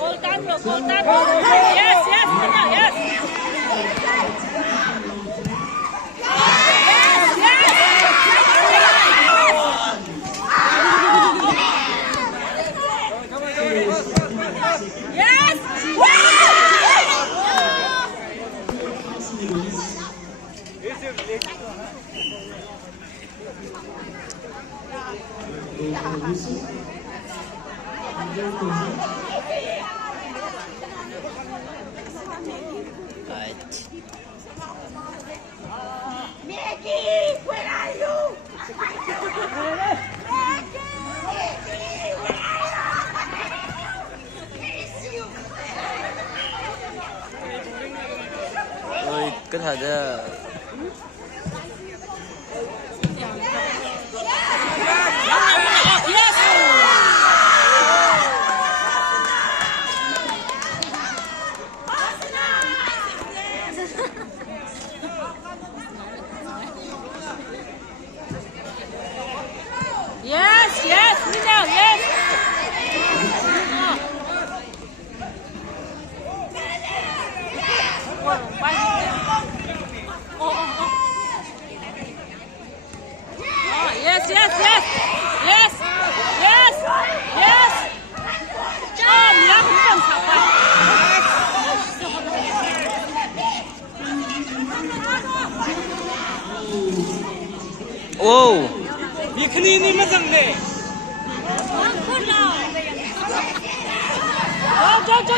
Golden bro, golden bro. Yes, yes, Minna, yes. Maggie, where are you? Ôi, cái thật á. Yes, yes, Minna, yes. Yes, yes, yes, yes, yes, yes. Nhớ cũng cần sọc Wow. 비크니니 맞았네.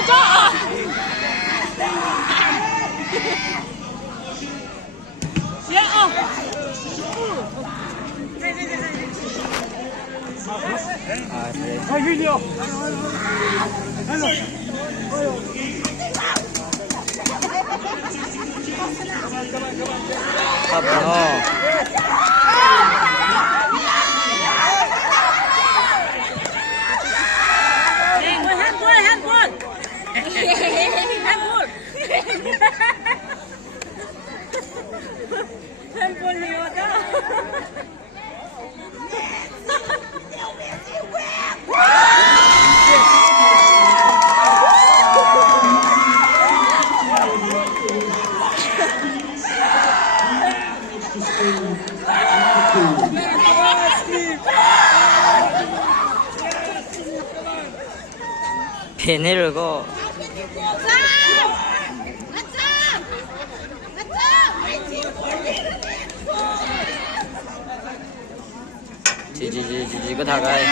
저. 아, 휘리요. 배 내려고. 지지지지 이거 다 가해.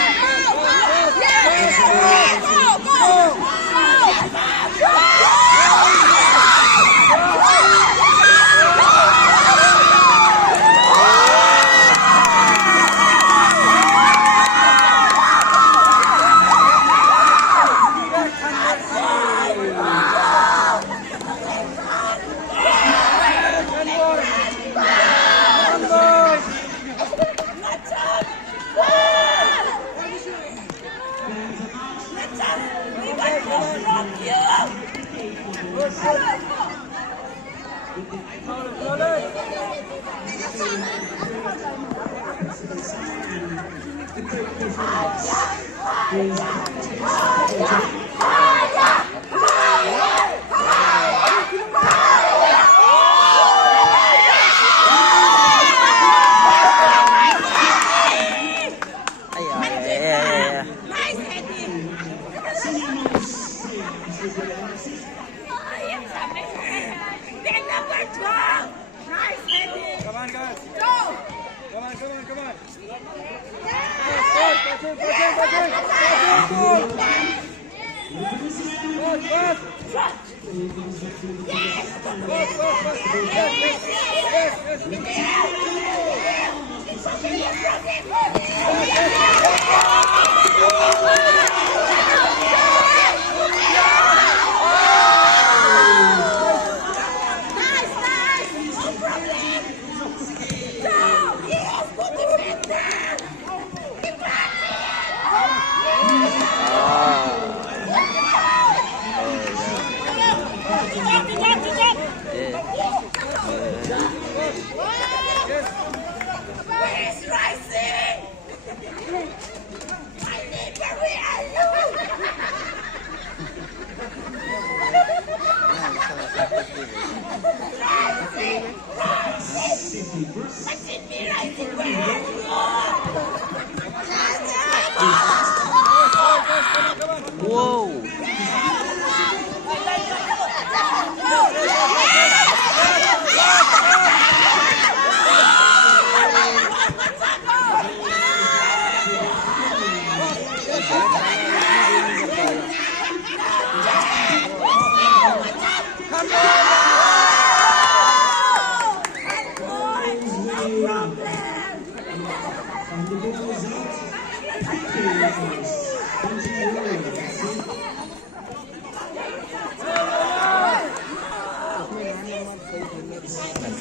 Wow.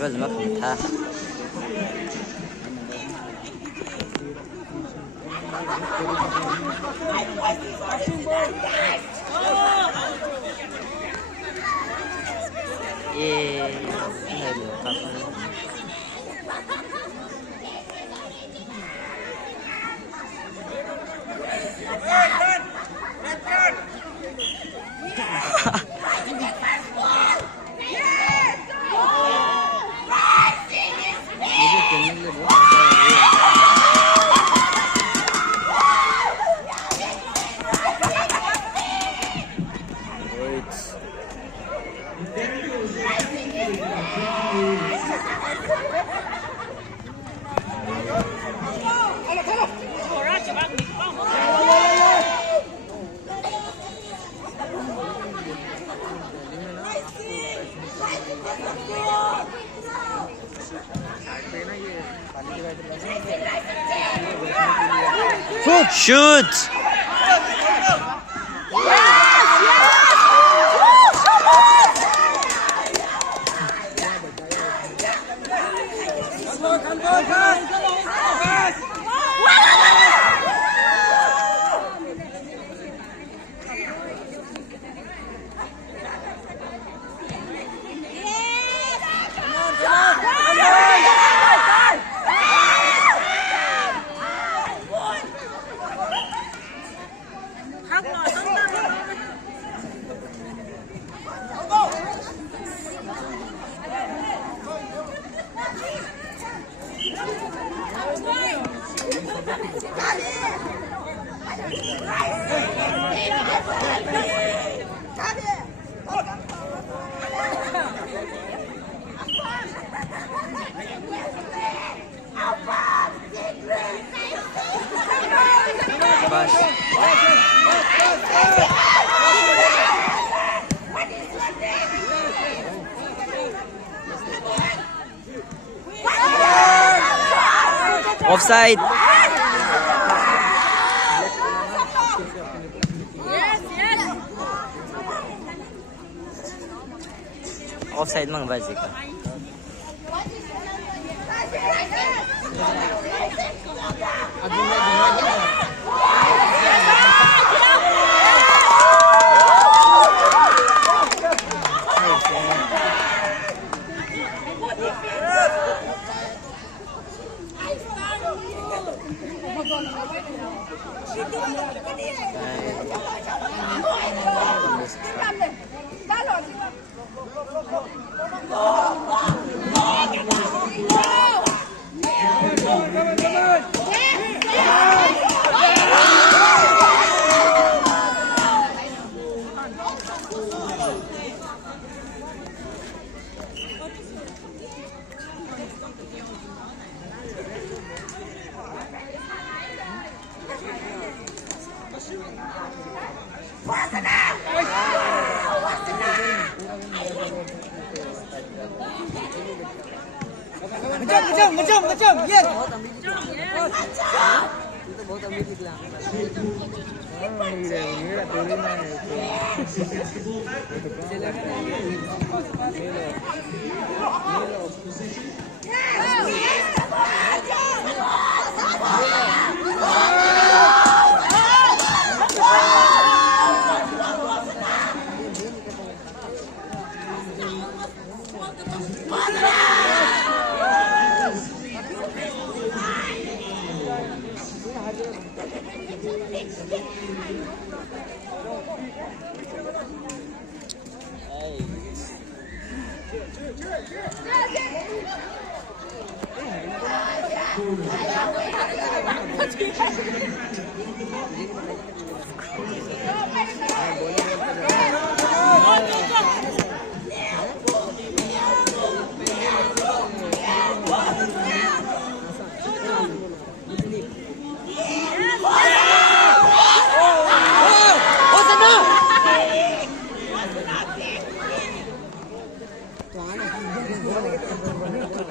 Control怎么控它？耶，那就刚刚。Shoot! Offside. Offside mang basi ka. ngejam, yes.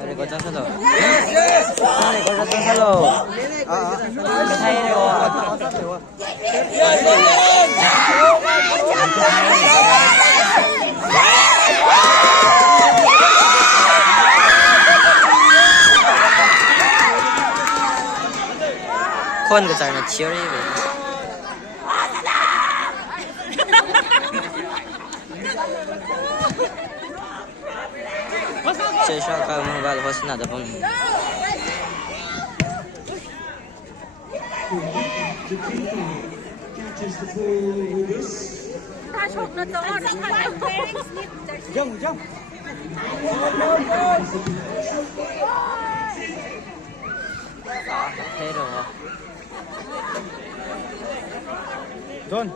Này có chân salo. Này có chân salo. Thay này có. Con cái trái này chiếu đi vậy. Chơi sao cả mình vào hồi sinh nada bông. Ta chụp nó to nó thành Jump. Thế rồi. John.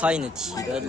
타이는 티를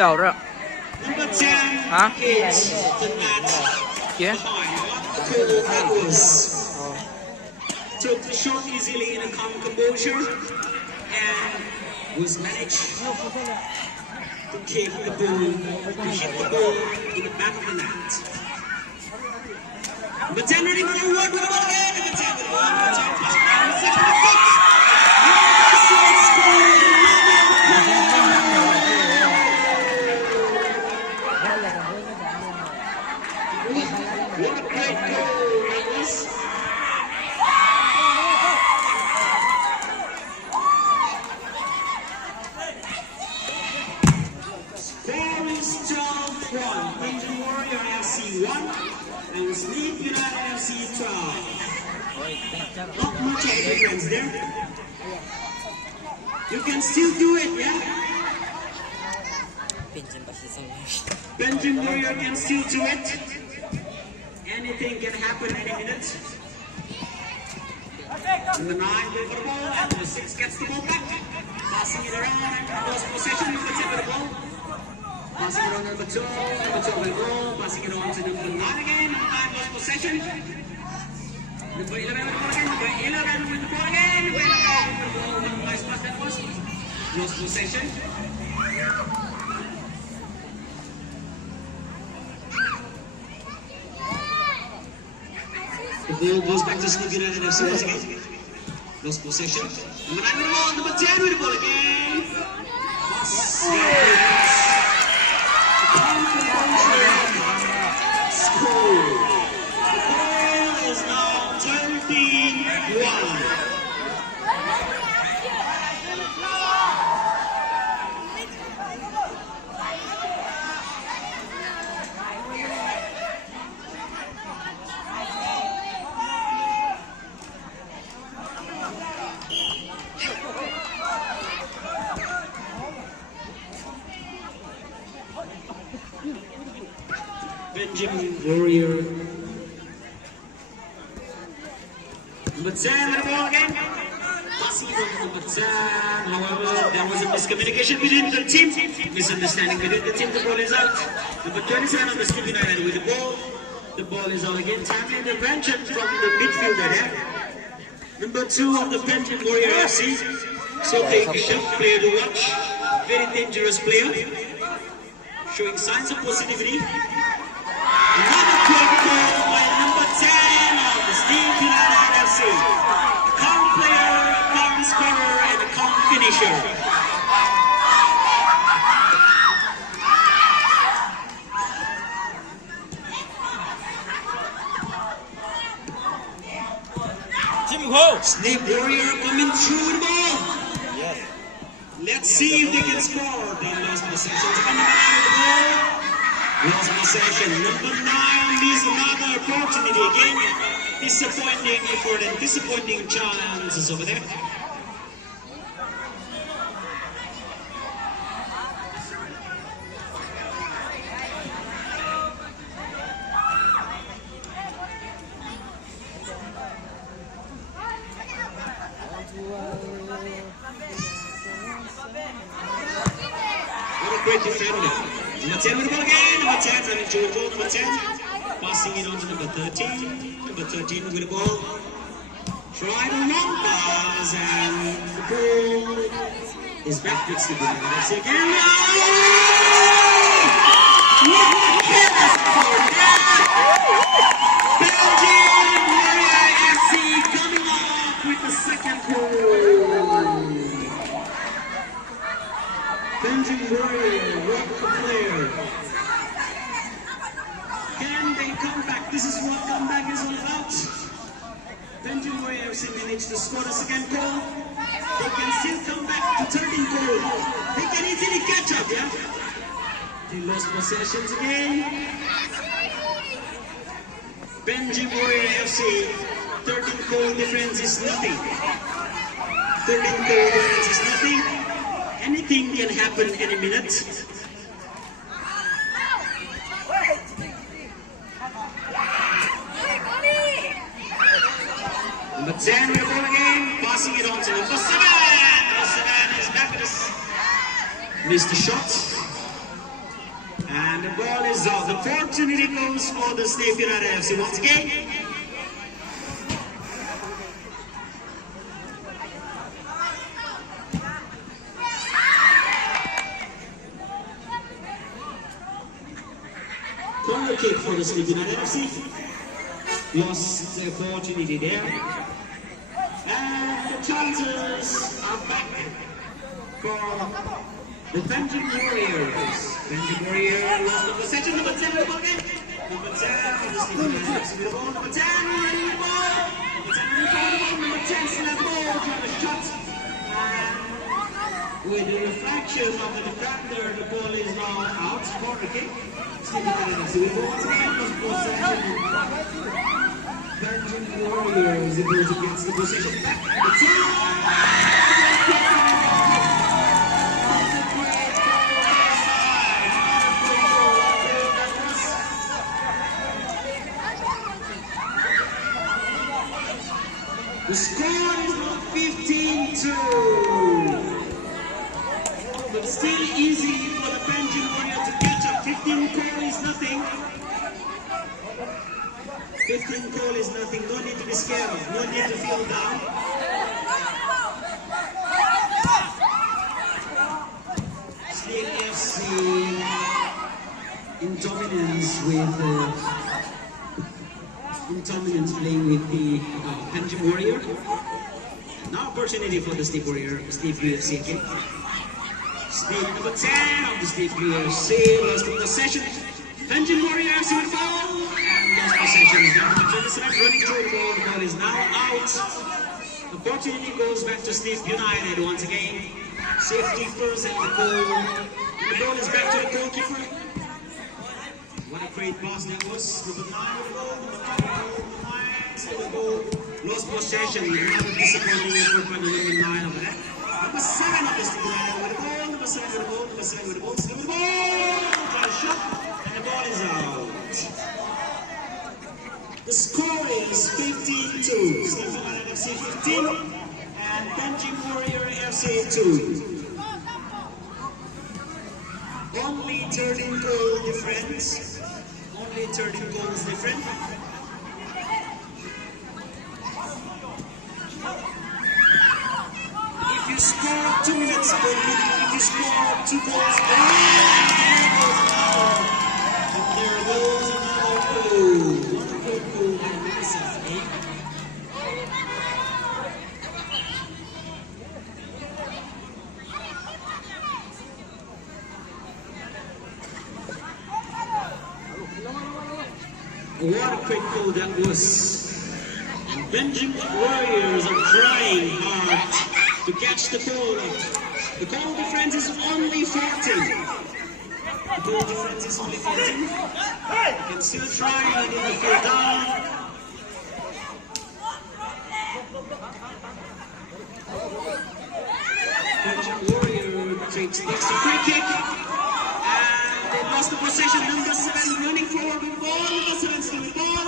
聊着啊？姐。 Took the shot easily in a calm composure and was managed to kick the ball, to hit the ball in the back of the net. Number 10 ready for the work with the ball again. Number 10 with the ball. Number 10 plus around 6 number 6. What a great goal that was. Very strong one. Ninja Warrior FC 1 and Sleep United FC 12. Not much of a difference there. You can still do it, yeah? Benjamin Warrior can still do it. Anything can happen any minute. Number 9 go for the ball, and number 6 gets the ball back. Passing it around, and lost possession, number 10 with the ball. Passing it on number 2 with the ball. Passing it on to number 9 again, number 9 lost possession. Number 11 with the ball again, number 11 with the ball again. Number 11 with the ball, what a nice pass that was. Lost possession. The ball goes back to Snoop United FC once again. Lost possession. Number 9 with the ball, number 10 with the ball again. Score. The ball is now 13-1. Benjamin Warrior. Number 10 with the ball again. Passing it on to number 10. However, there was a miscommunication between the team. Misunderstanding between the team. The ball is out. Number 27 on the Steel United with the ball. The ball is out again. Timely intervention from the midfielder there. Number 2 of the Benjamin Warrior FC. So big shot player to watch. Very dangerous player. Showing signs of positivity. Another quick goal by number 10 of the Steel United FC. A calm player, a calm scorer, and a calm finisher. Jim Ho! Snake Warrior coming through with the ball. Yes. Let's see if they can score. They lost possession to come back with the ball. Lost possession. Number 9 is another opportunity again. Disappointing effort and disappointing chances over there. What a great defender. Number 10 with the ball again. Number 10 running to the goal. Number 10 passing it on to number 13. Number 13 with the ball. Try the long pass, and the ball is back to the ball. Let's see again. Belgium Warrior FC coming off with the second goal. Benjamin Warrior, what a player. Can they come back? This is what comeback is all about. Benjamin Warrior FC managed to score the second goal. They can still come back to 13 goals. They can easily catch up, yeah? They lost possessions again. Benjamin Warrior FC, 13 goal difference is nothing. 13 goal difference is nothing. Anything can happen any minute. Number 10 with the ball again, passing it on to number 7. Number 7 is back with us. Missed the shot. And the ball is out. The opportunity goes for the Snake United FC once again. Corner kick for the Snake United FC. Lost the opportunity there. And the chances are back for the Benjamin Warriors. Benjamin Warriors lost the possession. Number 10 with the ball again. Number 10 the Snake United FC with the ball. Number 10 running with the ball. Number 10 running with the ball. Number 10 still has the ball. Trying to shot. And with the reflection of the defender, the ball is now out. Corner kick. Snake United FC with the ball. Once again, lost possession. Benjamin Warriors, it goes against the position back. The But still easy for the Panjim Warrior to catch up. 15 goal is nothing. 15 goal is nothing. No need to be scared of. No need to feel down. Still FC in dominance playing with the Panjim Warrior. Now opportunity for the Steve Warrior, Steve UFC again. Steve number 10 of the Steve UFC, lost the possession. Panjim Warrior FC with the ball, and lost possession. Number 27 running through the ball. The ball is now out. Opportunity goes back to Steve United once again. Safety first at the goal. The ball is back to the goalkeeper. What a great pass that was. Number 9 with the ball. Number 9 with the ball. Lost possession. Another disappointing effort by the number 9 of that. Number 7 of the Steve United with the ball. Number 7 with the ball. Number 7 with the ball. Still with the ball. Got a shot. And the ball is out. The score is 15-2. Steve United FC 15 and Panjim Warrior FC 2. Only 13 goal difference. Only 13 goals different. If you score 2 minutes ago, if you score 2 goals, there goes another goal. Wonderful goal by Melissa. What a quick goal that was. And Panjim Warriors are trying hard to catch the ball. The goal difference is only 14. The goal difference is only 14. You can still try and get the field down. Panjim Warrior takes a free kick. They lost the possession. Number 7 running forward with the ball. Number 7 still with the ball.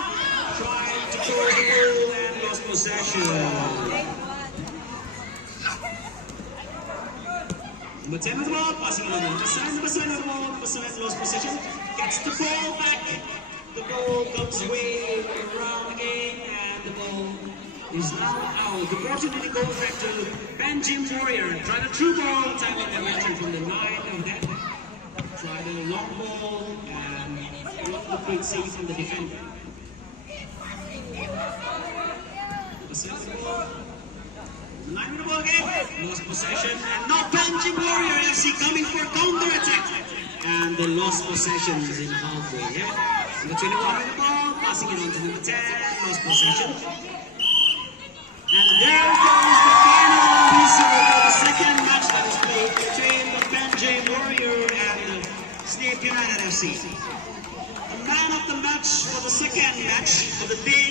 Trying to close the goal and lost possession. Number 10 with the ball. Passing it on. Number 7 with the ball. Number 7 lost possession. Gets the ball back. The ball comes way around again. And the ball is now out. The opportunity goes back to Panjim Warrior. Try the true ball. Time I mentioned from the 9 of that. Try the long ball and block the quick save from the defender. The 7 with the ball. The 9 with the ball again. Lost possession. And now Panjim Warrior FC coming for counter attack. And the lost possession is in halfway. Yeah? Number 21 with the ball. Passing it on to number 10. Lost possession. And there goes the final whistle for the second match that is played between the Panjim Warrior and the Steve United FC. The man of the match for the second match of the day.